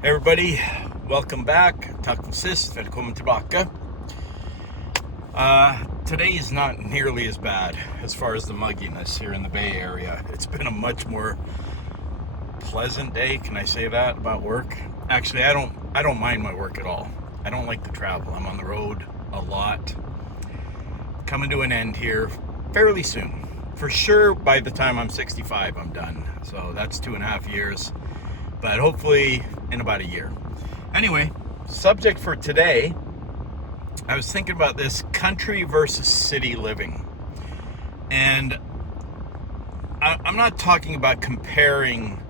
Hey everybody, welcome back. Tack för sist, välkommen tillbaka. Today is not nearly as bad as far as the mugginess here in the Bay Area. It's been a much more pleasant day, can I say that, about work? Actually, I don't mind my work at all. I don't like to travel. I'm on the road a lot. Coming to an end here fairly soon. For sure, by the time I'm 65, I'm done. So that's 2.5 years. But hopefully in about a year. Anyway, subject for today, I was thinking about this country versus city living. And I'm not talking about comparing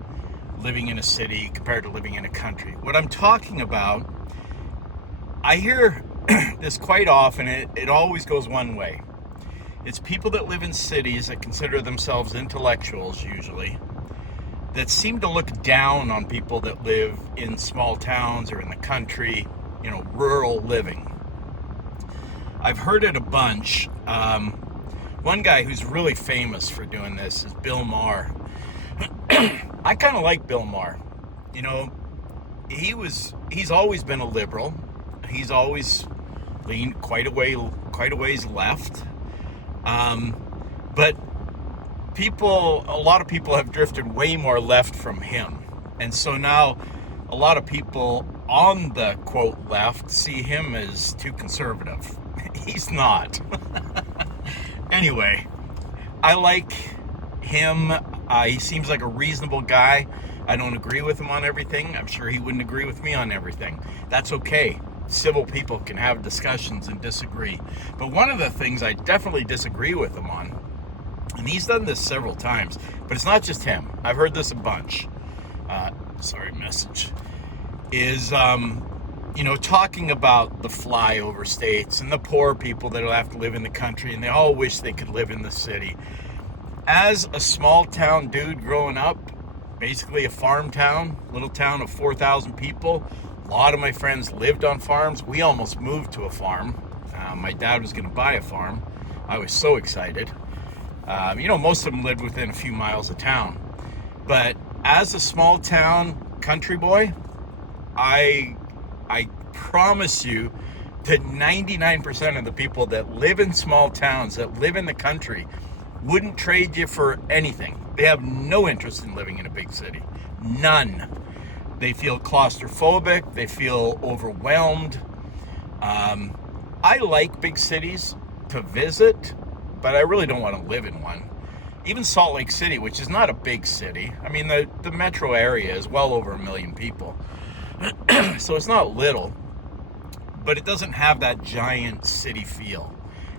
living in a city compared to living in a country. What I'm talking about, I hear this quite often, it always goes one way. It's people that live in cities that consider themselves intellectuals usually, that seem to look down on people that live in small towns or in the country, rural living. I've heard it a bunch. One guy who's really famous for doing this is Bill Maher. I kind of like Bill Maher. He's always been a liberal. He's always leaned quite a ways left. But a lot of people have drifted way more left from him. And so now a lot of people on the quote left see him as too conservative. He's not. Anyway, I like him. He seems like a reasonable guy. I don't agree with him on everything. I'm sure he wouldn't agree with me on everything. That's okay. Civil people can have discussions and disagree. But one of the things I definitely disagree with him on, and he's done this several times, but it's not just him. I've heard this a bunch. Is, talking about the flyover states and the poor people that'll have to live in the country, and they all wish they could live in the city. As a small town dude growing up, basically a farm town, little town of 4,000 people, a lot of my friends lived on farms. We almost moved to a farm. My dad was going to buy a farm. I was so excited. Most of them lived within a few miles of town. But as a small town country boy, I promise you that 99% of the people that live in small towns, that live in the country, wouldn't trade you for anything. They have no interest in living in a big city. None. They feel claustrophobic. They feel overwhelmed. I like big cities to visit, but I really don't want to live in one. Even Salt Lake City, which is not a big city. I mean, the metro area is well over 1 million people. So it's not little, but it doesn't have that giant city feel.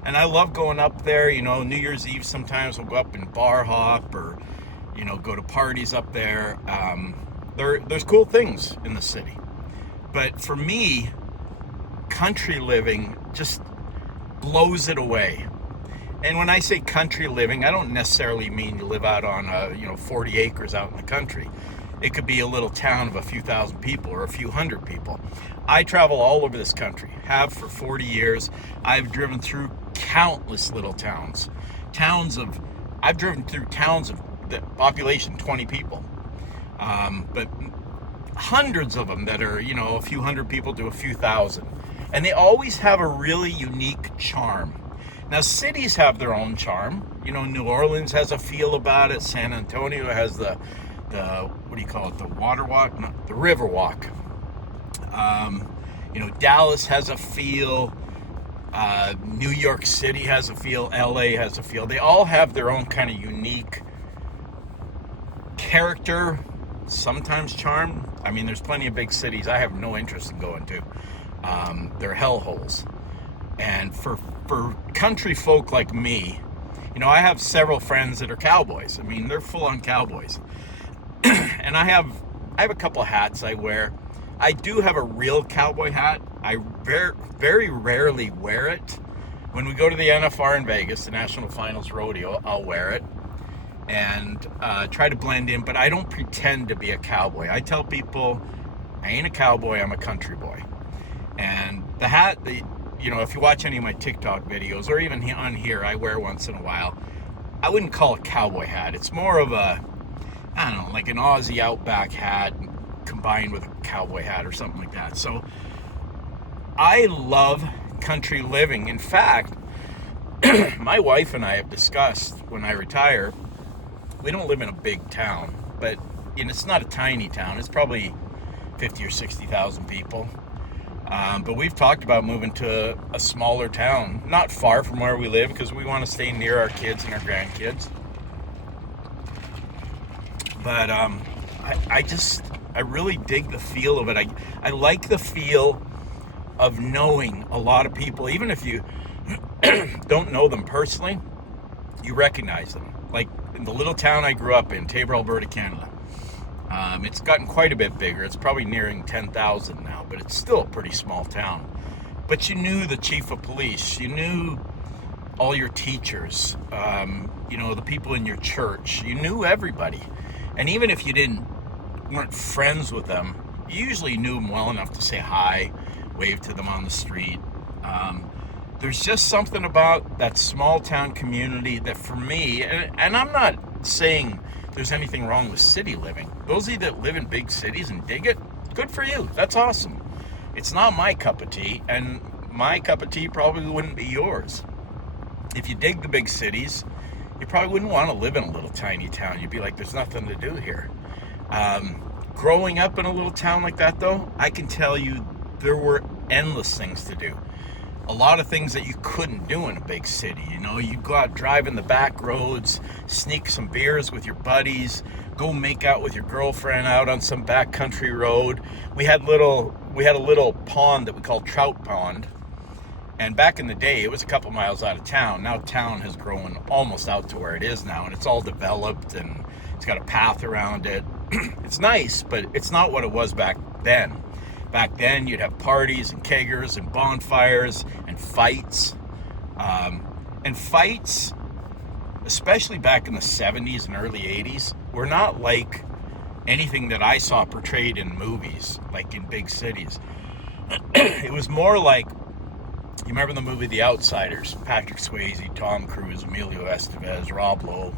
And I love going up there, New Year's Eve sometimes we'll go up and bar hop or, go to parties up there. There's cool things in the city. But for me, country living just blows it away. And when I say country living, I don't necessarily mean you live out on 40 acres out in the country. It could be a little town of a few thousand people or a few hundred people. I travel all over this country, have for 40 years. I've driven through countless little towns. I've driven through towns of the population 20 people. But hundreds of them that are, a few hundred people to a few thousand. And they always have a really unique charm. Now, cities have their own charm. New Orleans has a feel about it. San Antonio has the what do you call it? The water walk? No, the river walk. Dallas has a feel. New York City has a feel. LA has a feel. They all have their own kind of unique character, sometimes charm. I mean, there's plenty of big cities I have no interest in going to. They're hellholes. And for country folk like me, I have several friends that are cowboys. I mean, they're full-on cowboys. And I have a couple of hats I wear. I do have a real cowboy hat. I very rarely wear it. When we go to the NFR in Vegas, the National Finals Rodeo, I'll wear it and try to blend in, but I don't pretend to be a cowboy. I tell people I ain't a cowboy, I'm a country boy. And the hat, if you watch any of my TikTok videos or even on here, I wear once in a while. I wouldn't call it cowboy hat. It's more of a, I don't know, like an Aussie Outback hat, combined with a cowboy hat or something like that. So I love country living. In fact, my wife and I have discussed when I retire, we don't live in a big town, but it's not a tiny town. It's probably 50 or 60,000 people. But we've talked about moving to a smaller town, not far from where we live, because we want to stay near our kids and our grandkids. But I really dig the feel of it. I like the feel of knowing a lot of people, even if you don't know them personally, you recognize them. Like in the little town I grew up in, Taber, Alberta, Canada. It's gotten quite a bit bigger. It's probably nearing 10,000 now, but it's still a pretty small town. But you knew the chief of police, you knew all your teachers, the people in your church, you knew everybody. And even if you weren't friends with them, you usually knew them well enough to say hi, wave to them on the street. There's just something about that small town community that for me, and I'm not saying there's anything wrong with city living. Those of you that live in big cities and dig it, good for you. That's awesome. It's not my cup of tea, and my cup of tea probably wouldn't be yours. If you dig the big cities, you probably wouldn't want to live in a little tiny town. You'd be like, there's nothing to do here. Growing up in a little town like that, though, I can tell you there were endless things to do. A lot of things that you couldn't do in a big city. You'd go out driving the back roads, sneak some beers with your buddies, go make out with your girlfriend out on some backcountry road. We had a little pond that we called Trout Pond. And back in the day, it was a couple miles out of town. Now town has grown almost out to where it is now, and it's all developed and it's got a path around it. It's nice, but it's not what it was back then. Back then, you'd have parties and keggers and bonfires and fights. And fights, especially back in the 70s and early 80s, were not like anything that I saw portrayed in movies, like in big cities. It was more like, you remember the movie The Outsiders? Patrick Swayze, Tom Cruise, Emilio Estevez, Rob Lowe,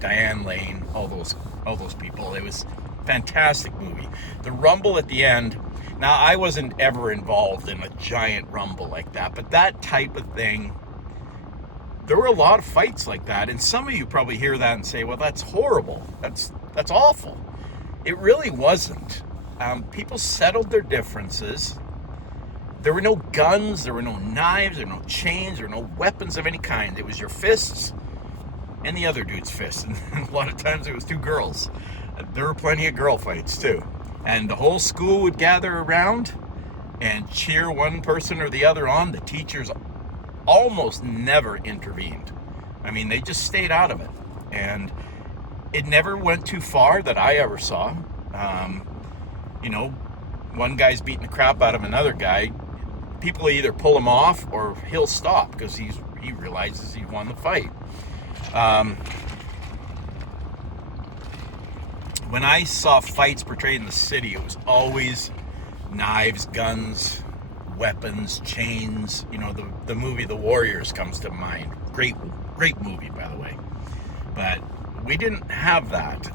Diane Lane, all those people. It was a fantastic movie. The rumble at the end. Now, I wasn't ever involved in a giant rumble like that, but that type of thing, there were a lot of fights like that, and some of you probably hear that and say, well, that's horrible. That's awful. It really wasn't. People settled their differences. There were no guns, there were no knives, there were no chains, there were no weapons of any kind. It was your fists and the other dude's fists, and a lot of times it was two girls. There were plenty of girl fights, too. And the whole school would gather around and cheer one person or the other on. The teachers almost never intervened. I mean, they just stayed out of it. And it never went too far that I ever saw. One guy's beating the crap out of another guy. People either pull him off or he'll stop because he realizes he won the fight. When I saw fights portrayed in the city, it was always knives, guns, weapons, chains. The movie The Warriors comes to mind. Great movie, by the way. But we didn't have that.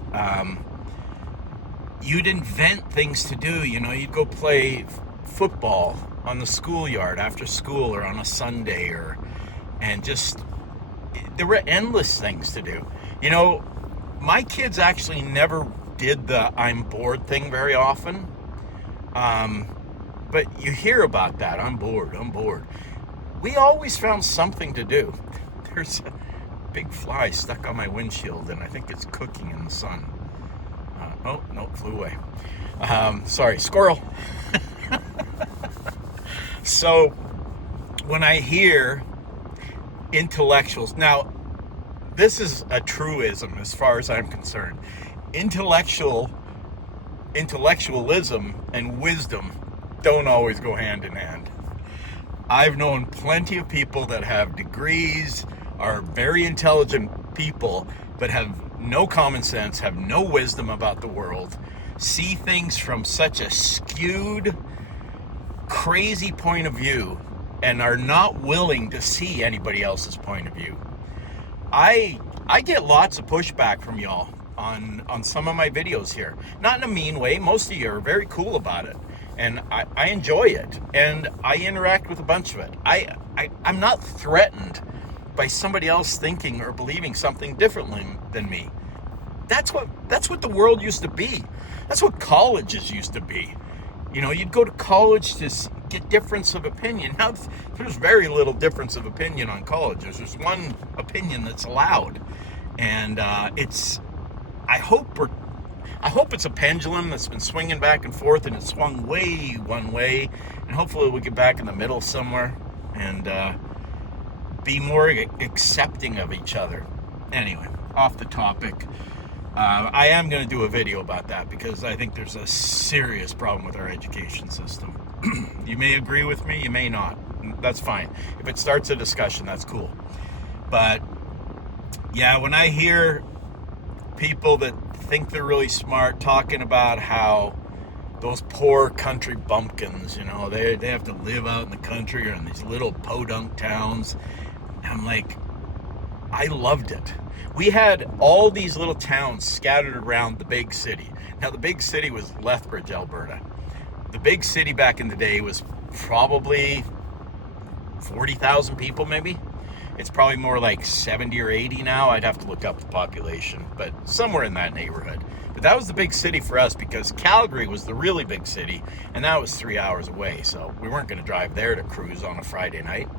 You'd invent things to do. You'd go play football on the schoolyard after school or on a Sunday, there were endless things to do. My kids actually never did the I'm bored thing very often. But you hear about that. I'm bored. We always found something to do. There's a big fly stuck on my windshield, and I think it's cooking in the sun. Oh, no, it flew away. Sorry, squirrel. So when I hear intellectuals, now this is a truism as far as I'm concerned. Intellectualism and wisdom don't always go hand in hand. I've known plenty of people that have degrees, are very intelligent people, but have no common sense, have no wisdom about the world, see things from such a skewed, crazy point of view, and are not willing to see anybody else's point of view. I get lots of pushback from y'all on some of my videos here. Not in a mean way. Most of you are very cool about it, and I enjoy it, and I interact with a bunch of it. I'm not threatened by somebody else thinking or believing something differently than me. That's what the world used to be. That's what colleges used to be. You know, you'd go to college to get difference of opinion. Now there's very little difference of opinion on colleges. There's one opinion that's allowed, and I hope it's a pendulum that's been swinging back and forth, and it swung way one way, and hopefully we'll get back in the middle somewhere and be more accepting of each other. Anyway, off the topic. I am going to do a video about that because I think there's a serious problem with our education system. You may agree with me, you may not. That's fine. If it starts a discussion, that's cool. But yeah, when I hear people that think they're really smart talking about how those poor country bumpkins, you know, they have to live out in the country or in these little podunk towns, I'm like, I loved it. We had all these little towns scattered around the big city. Now, the big city was Lethbridge, Alberta. The big city back in the day was probably 40,000 people, maybe. It's probably more like 70 or 80 now. I'd have to look up the population, but somewhere in that neighborhood. But that was the big city for us because Calgary was the really big city, and that was 3 hours away. So we weren't going to drive there to cruise on a Friday night.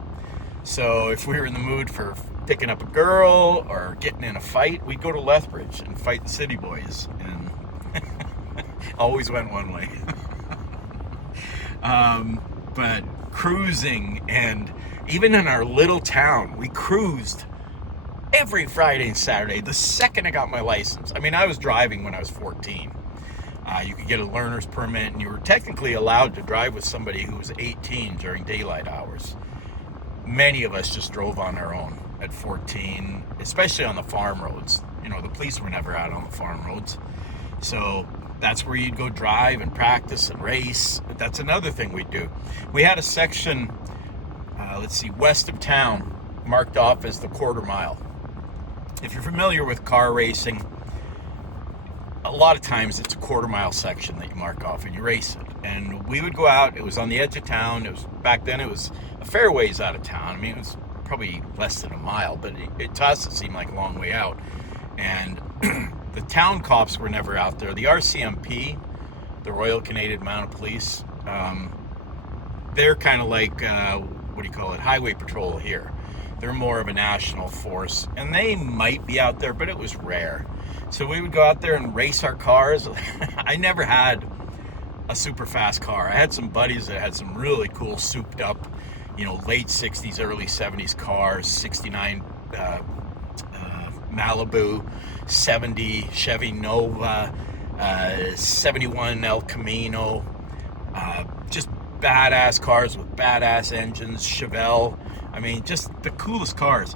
So if we were in the mood for picking up a girl or getting in a fight, we'd go to Lethbridge and fight the city boys, and always went one way. But cruising, and even in our little town, we cruised every Friday and Saturday. The second I got my license, I mean, I was driving when I was 14. You could get a learner's permit, and you were technically allowed to drive with somebody who was 18 during daylight hours. Many of us just drove on our own at 14, especially on the farm roads. You know, the police were never out on the farm roads. So that's where you'd go drive and practice and race. But that's another thing we'd do. We had a section, west of town, marked off as the quarter mile. If you're familiar with car racing, a lot of times it's a quarter mile section that you mark off and you race it. And we would go out, it was on the edge of town. Back then it was a fair ways out of town. I mean, it was probably less than a mile, but to us it seemed like a long way out. And the town cops were never out there. The RCMP, the Royal Canadian Mounted Police, they're kind of like, highway patrol here. They're more of a national force, and they might be out there, but it was rare. So we would go out there and race our cars. I never had a super fast car. I had some buddies that had some really cool souped up, you know, late 60s, early 70s cars, 69 Malibu, 70 Chevy Nova, 71 El Camino, just badass cars with badass engines, Chevelle. I mean, just the coolest cars.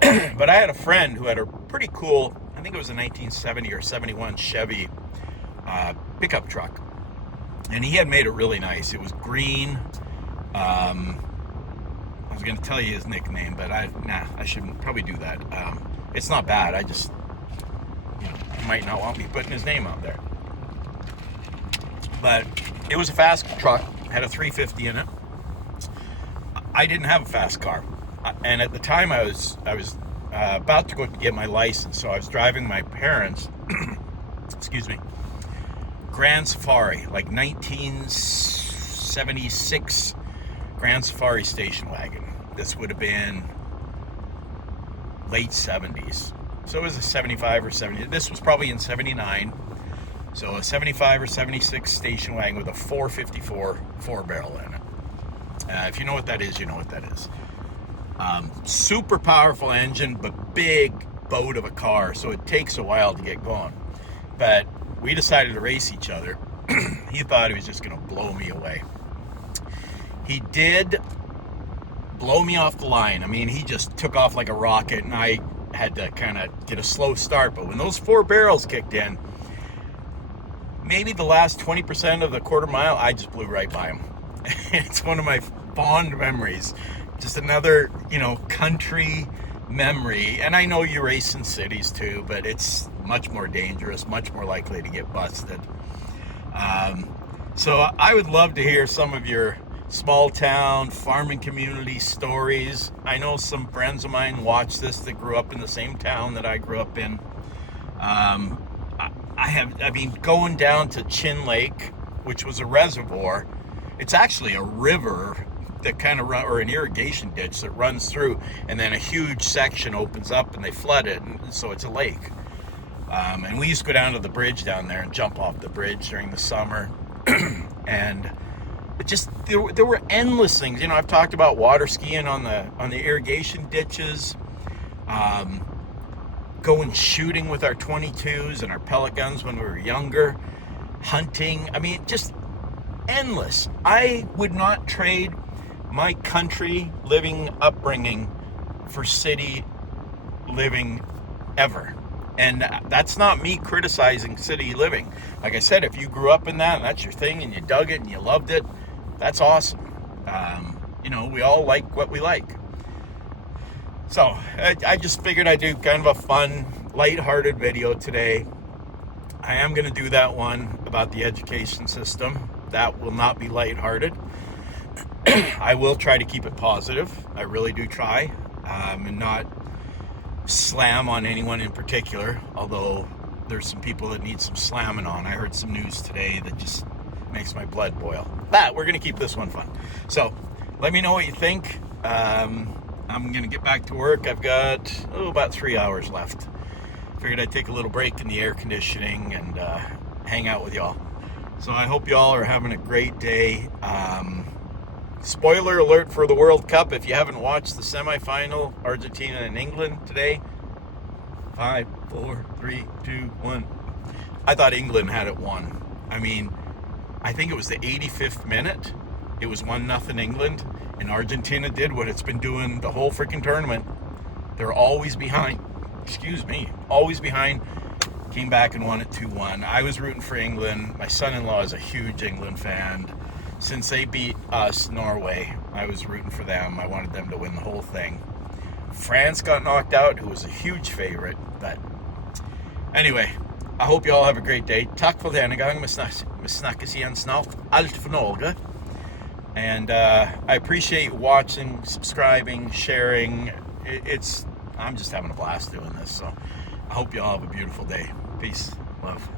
But I had a friend who had a pretty cool, I think it was a 1970 or 71 Chevy pickup truck. And he had made it really nice. It was green. I was going to tell you his nickname, but I shouldn't probably do that. It's not bad. I just, he might not want me putting his name out there. But it was a fast truck. Had a 350 in it. I didn't have a fast car. And at the time I was about to go get my license. So I was driving my parents, Grand Safari, like 1976 Grand Safari station wagon. This would have been late 70s. So it was a 75 or 70. This was probably in 79. So a 75 or 76 station wagon with a 454 4-barrel in it. If you know what that is, you know what that is. Super powerful engine, but big boat of a car. So it takes a while to get going. But we decided to race each other. He thought he was just going to blow me away. He did blow me off the line. I mean, he just took off like a rocket, and I had to kind of get a slow start. But when those 4 barrels kicked in, maybe the last 20% of the quarter mile, I just blew right by him. It's one of my fond memories. Just another, country memory, and I know you race in cities too, but it's much more dangerous, much more likely to get busted. So I would love to hear some of your small town farming community stories. I know some friends of mine watch this that grew up in the same town that I grew up in. I mean, going down to Chin Lake, which was a reservoir. It's actually a river that kind of run, or an irrigation ditch that runs through, and then a huge section opens up and they flood it, and so it's a lake. And we used to go down to the bridge down there and jump off the bridge during the summer. And it just, there were endless things. You know, I've talked about water skiing on the irrigation ditches, going shooting with our 22s and our pellet guns when we were younger, hunting. I mean, just endless. I would not trade my country living upbringing for city living ever. And that's not me criticizing city living. Like I said, if you grew up in that and that's your thing and you dug it and you loved it, that's awesome. You know, we all like what we like. So I just figured I'd do kind of a fun, lighthearted video today. I am going to do that one about the education system. That will not be lighthearted. I will try to keep it positive. I really do try, and not slam on anyone in particular, although there's some people that need some slamming on. I heard some news today that just makes my blood boil. But we're going to keep this one fun. So let me know what you think. I'm going to get back to work. I've got about 3 hours left. Figured I'd take a little break in the air conditioning and hang out with y'all. So I hope y'all are having a great day. Spoiler alert for the World Cup. If you haven't watched the semifinal, Argentina and England today. 5, 4, 3, 2, 1. I thought England had it won. I mean, I think it was the 85th minute. It was 1-0 England. And Argentina did what it's been doing the whole freaking tournament. They're always behind. Always behind. Came back and won it 2-1. I was rooting for England. My son-in-law is a huge England fan. Since they beat us, Norway, I was rooting for them. I wanted them to win the whole thing. France got knocked out, who was a huge favorite. But anyway, I hope you all have a great day. Tack för denna gång. Vi snackas igen snart. Allt för Norge. And I appreciate watching, subscribing, sharing. I'm just having a blast doing this. So I hope you all have a beautiful day. Peace. Love.